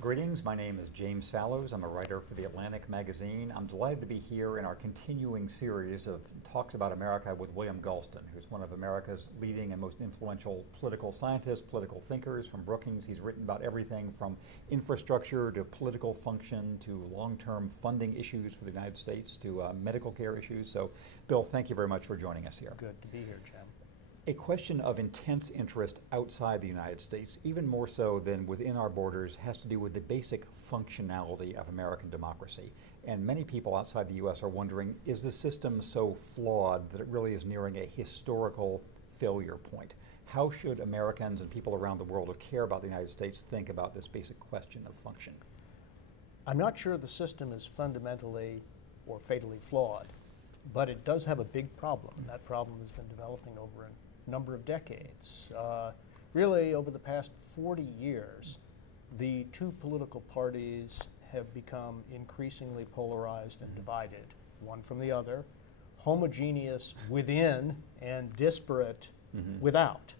Greetings, my name is James Fallows. I'm a writer for The Atlantic magazine. I'm delighted to be here in our continuing series of talks about America with William Galston, who's one of America's leading and most influential political scientists, political thinkers from Brookings. He's written about everything from infrastructure to political function to long-term funding issues for the United States to medical care issues. So, Bill, thank you very much for joining us here. Good to be here, Jim. A question of intense interest outside the United States, even more so than within our borders, has to do with the basic functionality of American democracy. And many people outside the U.S. are wondering, is the system so flawed that it really is nearing a historical failure point? How should Americans and people around the world who care about the United States think about this basic question of function? I'm not sure the system is fundamentally or fatally flawed, but it does have a big problem. That problem has been developing over a number of decades. Really, over the past 40 years, the two political parties have become increasingly polarized and divided, one from the other, homogeneous within and disparate without.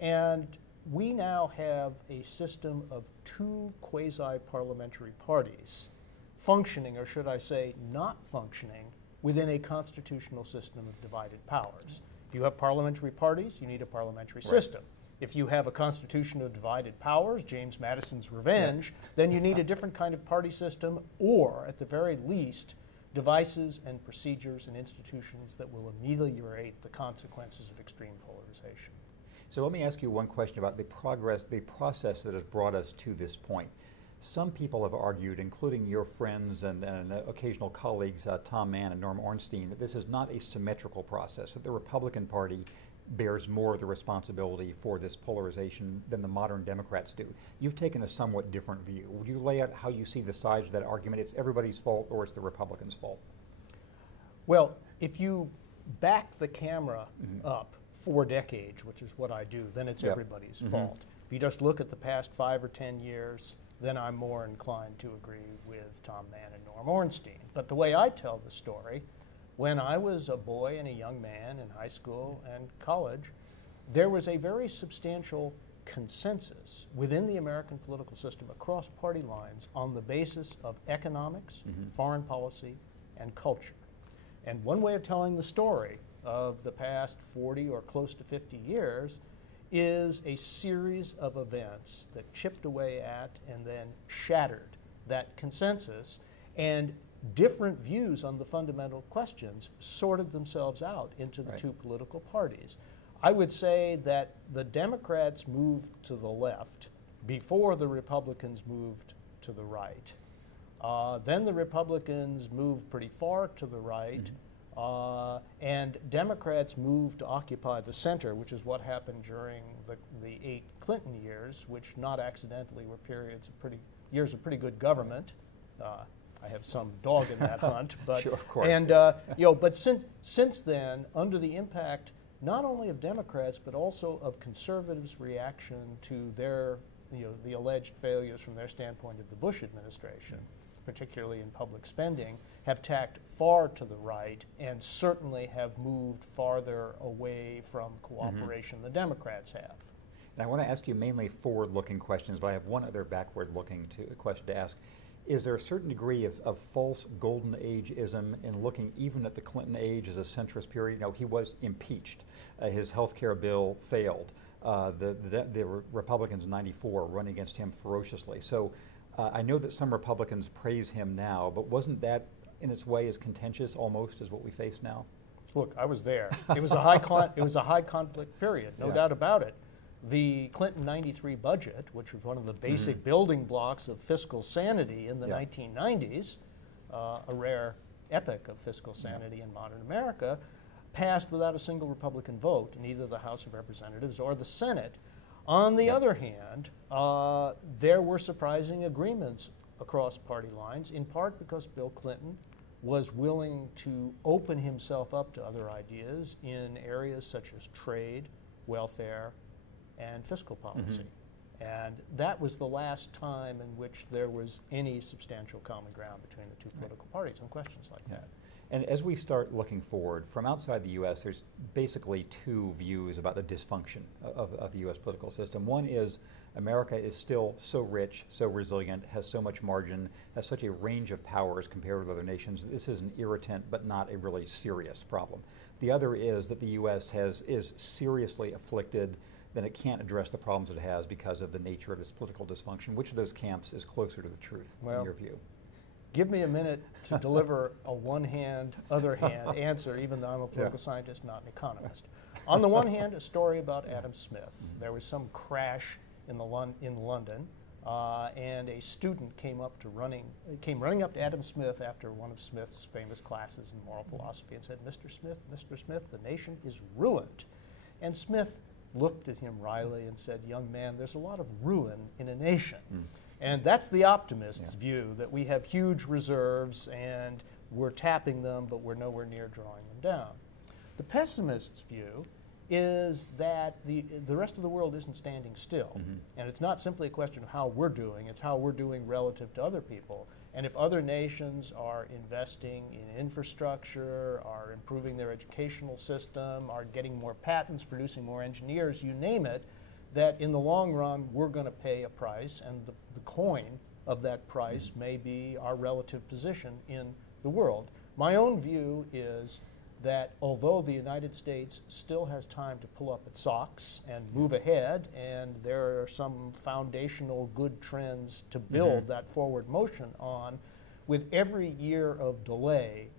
And we now have a system of two quasi-parliamentary parties functioning, or should I say not functioning, within a constitutional system of divided powers. If you have parliamentary parties, you need a parliamentary system. If you have a constitution of divided powers, James Madison's revenge, then you need a different kind of party system, or at the very least, devices and procedures and institutions that will ameliorate the consequences of extreme polarization. So let me ask you one question about the process that has brought us to this point. Some people have argued, including your friends and occasional colleagues, Tom Mann and Norm Ornstein, that this is not a symmetrical process, that the Republican Party bears more of the responsibility for this polarization than the modern Democrats do. You've taken a somewhat different view. Would you lay out how you see the sides of that argument? It's everybody's fault or it's the Republicans' fault? Well, if you back the camera up 4 decades, which is what I do, then it's everybody's fault. If you just look at the past 5 or 10 years, then I'm more inclined to agree with Tom Mann and Norm Ornstein. But the way I tell the story, when I was a boy and a young man in high school and college, there was a very substantial consensus within the American political system across party lines on the basis of economics, foreign policy, and culture. And one way of telling the story of the past 40 or close to 50 years is a series of events that chipped away at and then shattered that consensus, and different views on the fundamental questions sorted themselves out into the two political parties. I would say that the Democrats moved to the left before the Republicans moved to the right. Then the Republicans moved pretty far to the right, and Democrats moved to occupy the center, which is what happened during the 8 Clinton years, which not accidentally were years of pretty good government. I have some dog in that hunt, but sure, of course, and but since then, under the impact not only of Democrats but also of conservatives' reaction to their the alleged failures from their standpoint of the Bush administration, particularly in public spending, have tacked far to the right and certainly have moved farther away from cooperation than the Democrats have. And I want to ask you mainly forward-looking questions, but I have one other backward-looking question to ask. Is there a certain degree of false golden age-ism in looking even at the Clinton age as a centrist period? He was impeached. His health care bill failed. The Republicans in '94 run against him ferociously. So I know that some Republicans praise him now, but wasn't that in its way as contentious almost as what we face now? Look, I was there. It was a high conflict period, no doubt about it. The Clinton '93 budget, which was one of the basic building blocks of fiscal sanity in the 1990s, a rare epoch of fiscal sanity in modern America, passed without a single Republican vote in either the House of Representatives or the Senate. On the other hand, there were surprising agreements across party lines, in part because Bill Clinton was willing to open himself up to other ideas in areas such as trade, welfare, and fiscal policy. And that was the last time in which there was any substantial common ground between the two political parties on questions like that. And as we start looking forward, from outside the U.S., there's basically two views about the dysfunction of the U.S. political system. One is America is still so rich, so resilient, has so much margin, has such a range of powers compared with other nations. This is an irritant, but not a really serious problem. The other is that the U.S. is seriously afflicted, then it can't address the problems it has because of the nature of this political dysfunction. Which of those camps is closer to the truth, in your view? Give me a minute to deliver a one-hand, other-hand answer, even though I'm a political scientist, not an economist. On the one hand, a story about Adam Smith. There was some crash in London, and a student came running up to Adam Smith after one of Smith's famous classes in moral philosophy and said, Mr. Smith, the nation is ruined. And Smith looked at him wryly and said, young man, there's a lot of ruin in a nation. And that's the optimist's view, that we have huge reserves and we're tapping them, but we're nowhere near drawing them down. The pessimist's view is that the rest of the world isn't standing still. And it's not simply a question of how we're doing, it's how we're doing relative to other people. And if other nations are investing in infrastructure, are improving their educational system, are getting more patents, producing more engineers, you name it, that in the long run we're going to pay a price, and the coin of that price may be our relative position in the world. My own view is that although the United States still has time to pull up its socks and move ahead, and there are some foundational good trends to build that forward motion on, with every year of delay,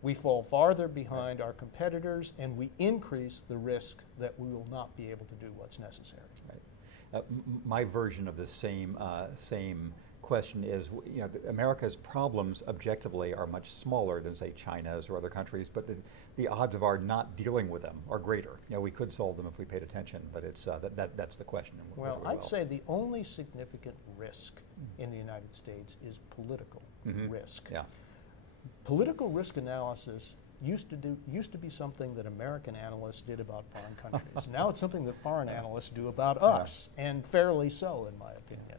we fall farther behind our competitors, and we increase the risk that we will not be able to do what's necessary. Right. My version of the same question is, America's problems objectively are much smaller than, say, China's or other countries, but the odds of our not dealing with them are greater. We could solve them if we paid attention, but it's that's the question. Well, I'd say the only significant risk in the United States is political risk. Yeah. Political risk analysis used to be something that American analysts did about foreign countries. Now it's something that foreign analysts do about us, and fairly so, in my opinion.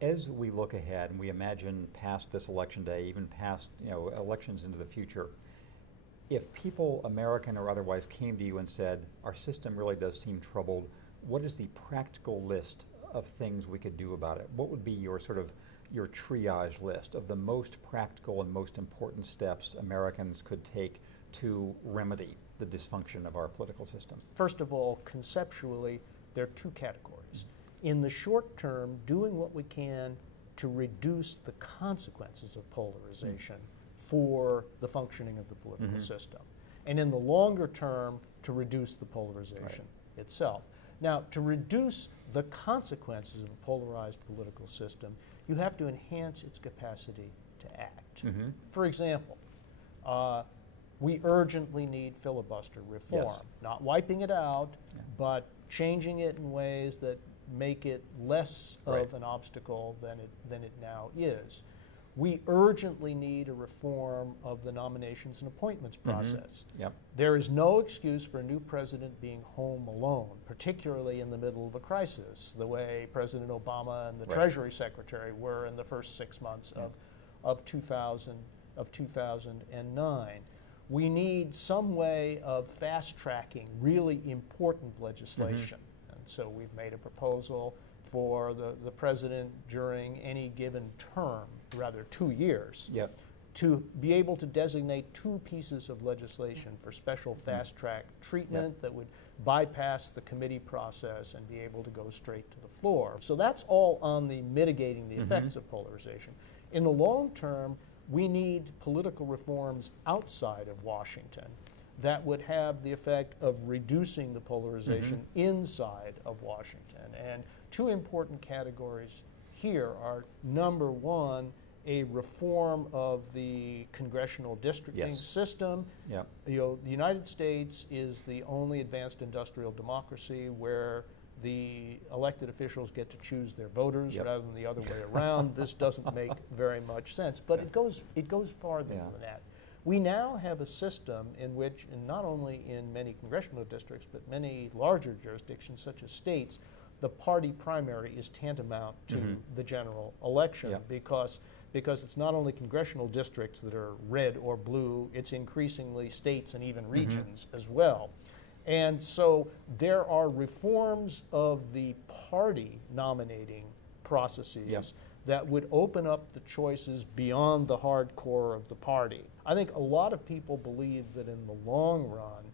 As we look ahead and we imagine past this election day, even past elections into the future, if people, American or otherwise, came to you and said, our system really does seem troubled, what is the practical list of things we could do about it? What would be your your triage list of the most practical and most important steps Americans could take to remedy the dysfunction of our political system? First of all, conceptually, there are two categories. In the short term, doing what we can to reduce the consequences of polarization for the functioning of the political system. And in the longer term, to reduce the polarization itself. Now, to reduce the consequences of a polarized political system, you have to enhance its capacity to act. For example, we urgently need filibuster reform. Not wiping it out, but changing it in ways that make it less of an obstacle than it now is. We urgently need a reform of the nominations and appointments process. There is no excuse for a new president being home alone, particularly in the middle of a crisis, the way President Obama and the Treasury Secretary were in the first 6 months of 2009. We need some way of fast-tracking really important legislation. And so we've made a proposal for the president during any given term, rather 2 years, to be able to designate 2 pieces of legislation for special fast-track treatment that would bypass the committee process and be able to go straight to the floor. So that's all on the mitigating the effects of polarization. In the long term, we need political reforms outside of Washington that would have the effect of reducing the polarization inside of Washington. And 2 important categories here are, number one, a reform of the congressional districting system. The United States is the only advanced industrial democracy where the elected officials get to choose their voters rather than the other way around. This doesn't make very much sense, but it goes farther than that. We now have a system in which, and not only in many congressional districts, but many larger jurisdictions such as states, the party primary is tantamount to the general election because because it's not only congressional districts that are red or blue, it's increasingly states and even regions as well. And so there are reforms of the party nominating processes that would open up the choices beyond the hardcore of the party. I think a lot of people believe that in the long run,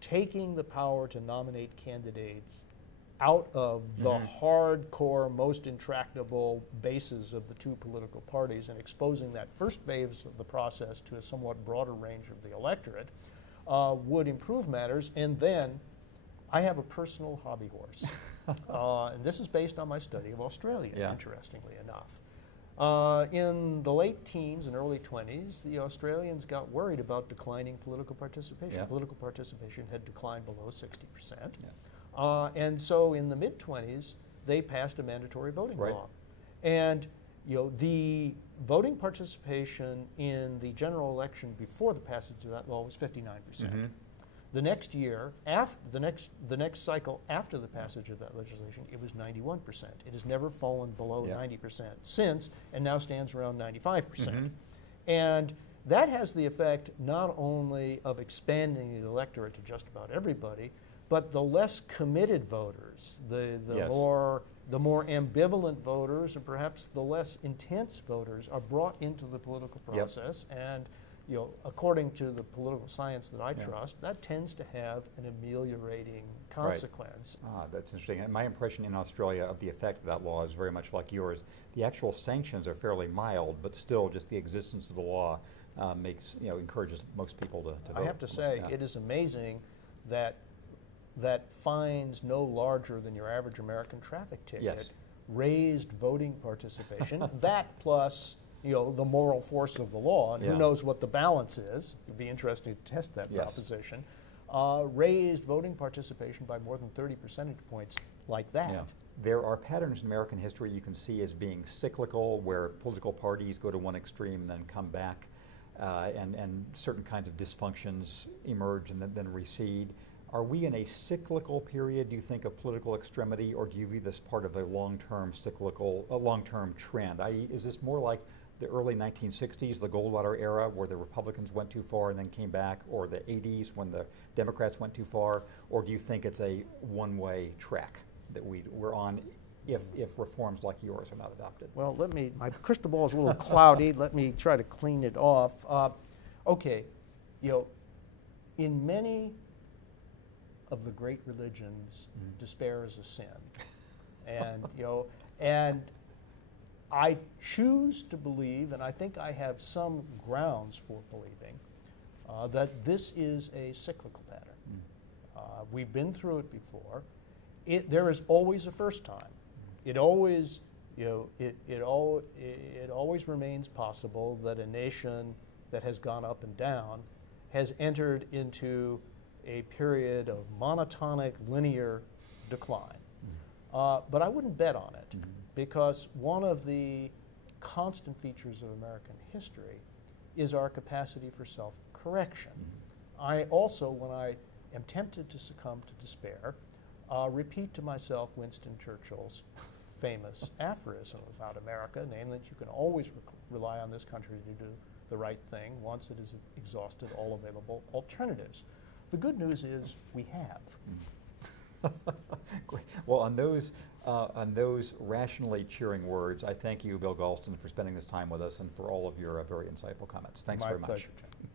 taking the power to nominate candidates out of the hardcore, most intractable bases of the two political parties and exposing that first phase of the process to a somewhat broader range of the electorate would improve matters. And then I have a personal hobby horse. And this is based on my study of Australia, interestingly enough. In the late teens and early 20s, the Australians got worried about declining political participation. Political participation had declined below 60%. And so in the mid-20s, they passed a mandatory voting law. And the voting participation in the general election before the passage of that law was 59%. The next year, the next cycle after the passage of that legislation, it was 91%. It has never fallen below 90% since, and now stands around 95%. And that has the effect not only of expanding the electorate to just about everybody, but the less committed voters, the more ambivalent voters, and perhaps the less intense voters are brought into the political process. And according to the political science that I trust, that tends to have an ameliorating consequence. That's interesting. And my impression in Australia of the effect of that law is very much like yours. The actual sanctions are fairly mild, but still just the existence of the law encourages most people to vote. I have to say, it is amazing that fines no larger than your average American traffic ticket raised voting participation. That plus the moral force of the law, and who knows what the balance is. It would be interesting to test that proposition. Raised voting participation by more than 30 percentage points like that. There are patterns in American history you can see as being cyclical, where political parties go to one extreme and then come back, and certain kinds of dysfunctions emerge and then recede. Are we in a cyclical period, do you think, of political extremity, or do you view this part of a long-term long-term trend? I.e., is this more like the early 1960s, the Goldwater era, where the Republicans went too far and then came back, or the 80s when the Democrats went too far, or do you think it's a one-way track that we're on if reforms like yours are not adopted? Well, my crystal ball is a little cloudy. Let me try to clean it off. Okay, in many of the great religions, despair is a sin. And I choose to believe, and I think I have some grounds for believing, that this is a cyclical pattern. We've been through it before. There is always a first time. It always remains possible that a nation that has gone up and down has entered into a period of monotonic, linear decline. But I wouldn't bet on it, because one of the constant features of American history is our capacity for self-correction. I also, when I am tempted to succumb to despair, repeat to myself Winston Churchill's famous aphorism about America, namely that you can always rely on this country to do the right thing once it has exhausted all available alternatives. The good news is we have. Great. Well, on those rationally cheering words, I thank you, Bill Galston, for spending this time with us and for all of your very insightful comments. Thanks very much. My pleasure, Tim.